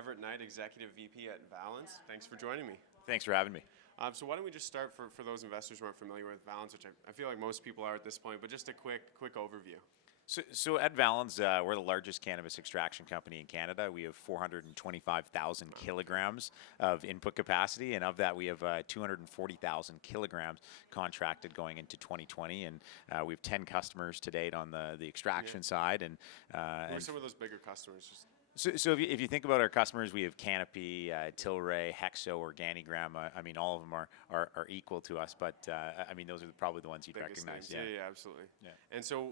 Everett Knight, Executive VP at Valens. Thanks for joining me. Thanks for having me. So why don't we just start for those investors who aren't familiar with Valens, which I feel like most people are at this point, but just a quick overview. So at Valens, we're the largest cannabis extraction company in Canada. We have 425,000 kilograms of input capacity, and of that we have 240,000 kilograms contracted going into 2020, and we have 10 customers to date on the extraction side. And who are some of those bigger customers? So if you think about our customers, we have Canopy, Tilray, Hexo, Organigram. I mean, all of them are equal to us, but I mean, those are probably the ones you'd Biggest recognize. Names. Yeah, absolutely. Yeah. And so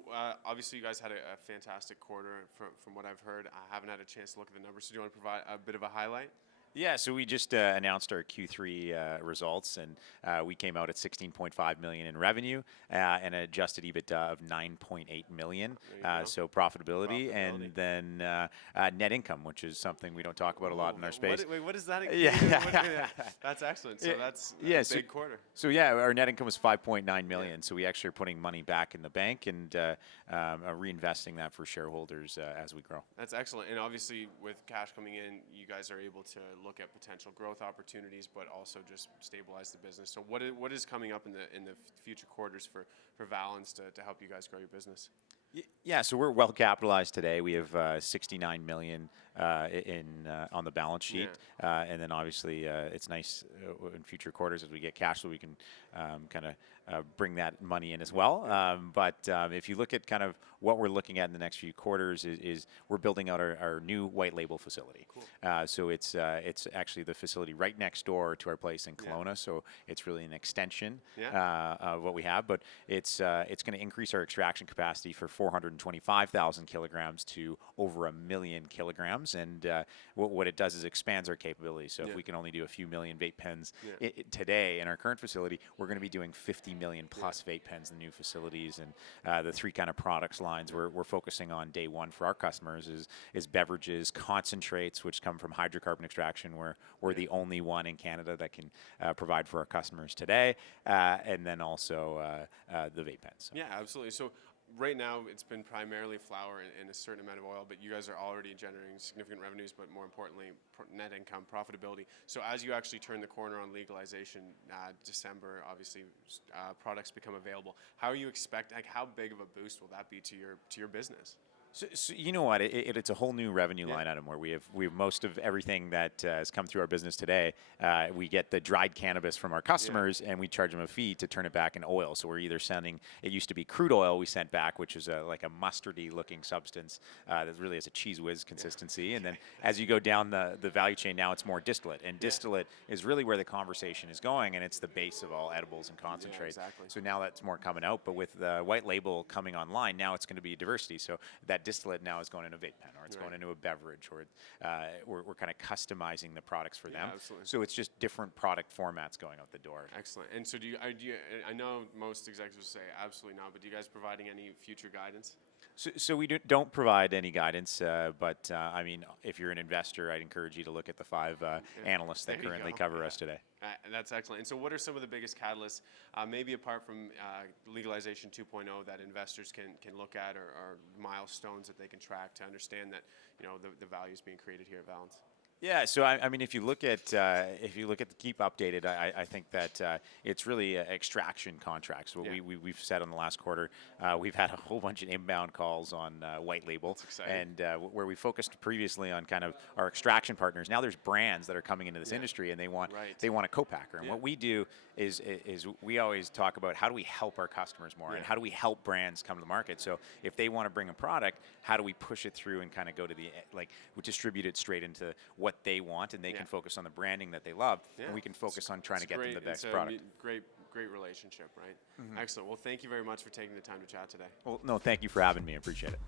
obviously you guys had a fantastic quarter from what I've heard. I haven't had a chance to look at the numbers, so do you want to provide a bit of a highlight? Yeah, so we just announced our Q3 results, and we came out at $16.5 million in revenue and an adjusted EBITDA of $9.8 million. So profitability, and then net income, which is something we don't talk about a lot in our space. What is that again? Yeah, that's excellent. So that's a big quarter. So yeah, our net income was $5.9 million. Yeah. So we actually are putting money back in the bank and reinvesting that for shareholders as we grow. That's excellent, and obviously with cash coming in, you guys are able to look at potential growth opportunities, but also just stabilize the business. So what is coming up in the future quarters for Valens to help you guys grow your business? Yeah, so we're well capitalized today. We have $69 million on the balance sheet, and then obviously it's nice in future quarters as we get cash flow we can kind of bring that money in as well. But if you look at kind of what we're looking at in the next few quarters is we're building out our new white label facility. Cool. So it's actually the facility right next door to our place in Kelowna. So it's really an extension of what we have, but it's going to increase our extraction capacity for 425,000 kilograms to over 1 million kilograms. And what it does is expands our capability. So if we can only do a few million vape pens today in our current facility, we're going to be doing 50 million plus vape pens in the new facilities. And the three kind of products lines we're focusing on day one for our customers is beverages, concentrates, which come from hydrocarbon extraction. We're the only one in Canada that can provide for our customers today. And then also the vape pens. So. Yeah, absolutely. So right now, it's been primarily flower and a certain amount of oil, but you guys are already generating significant revenues, but more importantly, net income, profitability. So as you actually turn the corner on legalization, December, obviously, products become available. How are you how big of a boost will that be to your business? So you know what? It's a whole new revenue line item where we have most of everything that has come through our business today. We get the dried cannabis from our customers, and we charge them a fee to turn it back in oil. So we're either sending, it used to be crude oil we sent back, which is like a mustardy looking substance that really has a cheese whiz consistency. And then as you go down the value chain, now it's more distillate. And distillate is really where the conversation is going, and it's the base of all edibles and concentrates. Yeah, exactly. So now that's more coming out. But with the white label coming online, now it's going to be diversity. So that distillate now is going in a vape pen, or it's going into a beverage, or we're kind of customizing the products for them. Absolutely. So it's just different product formats going out the door. Excellent. And so I know most executives say absolutely not, but do you guys providing any future guidance? So we don't provide any guidance, but I mean, if you're an investor, I'd encourage you to look at the 5 analysts that currently cover us today. That's excellent. And so what are some of the biggest catalysts, maybe apart from Legalization 2.0, that investors can look at, or milestones that they can track to understand that the value is being created here at Valens? Yeah, so I mean, if you look at the keep updated, I think that it's really extraction contracts. What we've said on the last quarter, we've had a whole bunch of inbound calls on white label, and where we focused previously on kind of our extraction partners. Now there's brands that are coming into this industry, and they want a co-packer. And what we do is we always talk about how do we help our customers more, and how do we help brands come to the market. So if they want to bring a product, how do we push it through and kind of go to we distribute it straight into what they want, and they can focus on the branding that they love, and we can focus on trying to get them the best product. Great relationship, right? Mm-hmm. Excellent. Well, thank you very much for taking the time to chat today. Well, no, thank you for having me. I appreciate it.